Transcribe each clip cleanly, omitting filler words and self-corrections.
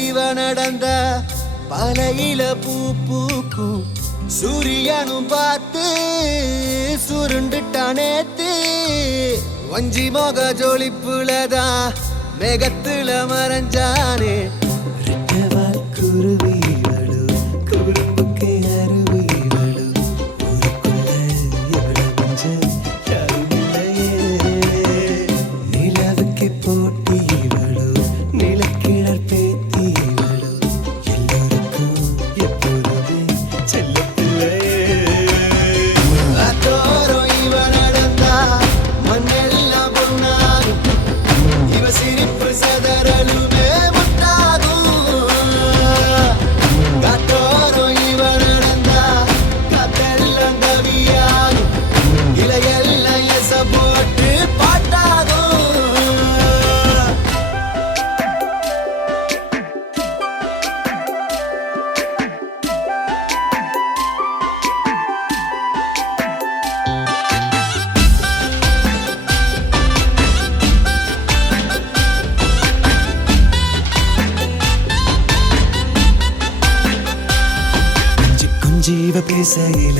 இவ நடந்த பலையில பூ பூக்கும் சூரியனும் பார்த்து சுருண்டுட்டானேத்து வஞ்சி மோக ஜொலிப்புலதான் மேகத்துல மறைஞ்சானே ரெட்டவால் குருவிகளு குறும்புக்கு அருவிகளு ஊருக்குள்ள எவ்வளவு மஞ்ச யாருமில்லையே நிலவுக்கு போட்டிகளு நிலக்கிழற் பேத்திகளு எல்லோருக்கும் எப்போதுமே செல்லப்பிள்ளையே அத்தோரம் இவ நடந்தா மண்ணெல்லாம் பொன்னாகும் இவ சிரிப்பு சதறலுமே முட்டாகும் காத்தோரம் இவ நடந்தா காத்தெல்லாம் கவியாகும் இலையெல்லாம் எச போட்டு பாட்டாகும் ஜீவ பேசையில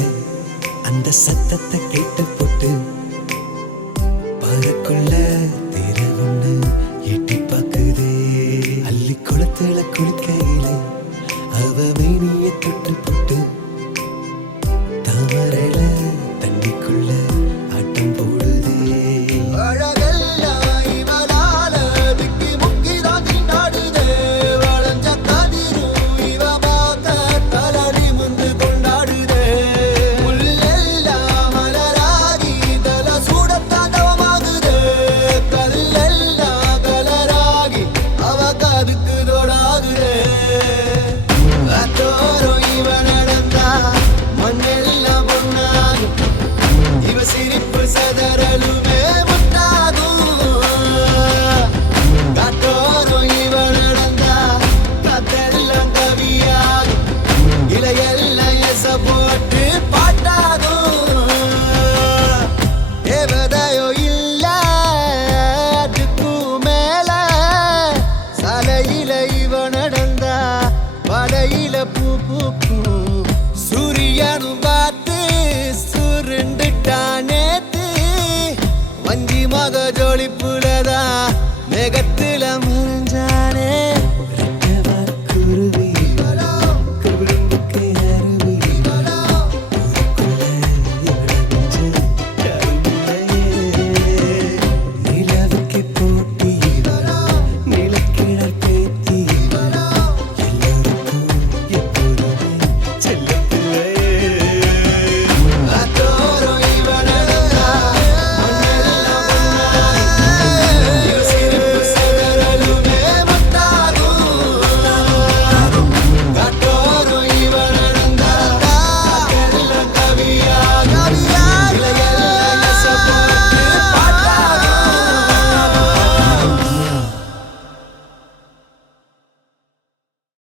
அந்த சத்தத்தை கேட்டு போட்டு பறக்குள்ள திர ஒண்ணு எட்டி பாக்குதே அள்ளி குளத்துல குளிக்கையில அவ மேனிய தொட்டு போட்டு தாமரையில தண்ணிக்குள்ள ஆட்டம் போடுதே அழகெல்லாம் இவளால திக்கி முக்கிதான் திண்டாடுதே வளைஞ்ச கதிரும் இவ பார்த்த தலடி முந்து கொண்டாடுதே முள்ளெல்லாம் மலராகி தல சூடத்தாண்டவமாகுதே கல்லெல்லாம் கலராகி அவ காதுக்கு தொடாகுதே அத்தோரம் இவ நடந்தா மண்ணெல்லாம் பொன்னாகும் இவ சிரிப்பு சதறலுமே முட்டாகும் காட்டோரம் இவ நடந்தா காத்தெல்லாம் கவியாகும் இலையெல்லாம் எச போட்டு பாட்டாகும் தேவதையோ இல்ல அதுக்கும் மேல சாலையில இவ நடந்தா படையில பூ பூக்கும் சூரியனும் பார்த்து சுருண்டுட்டானேத்து வஞ்சி மக ஜொலிப்புலதான் மேகத்துல முறிஞ்ச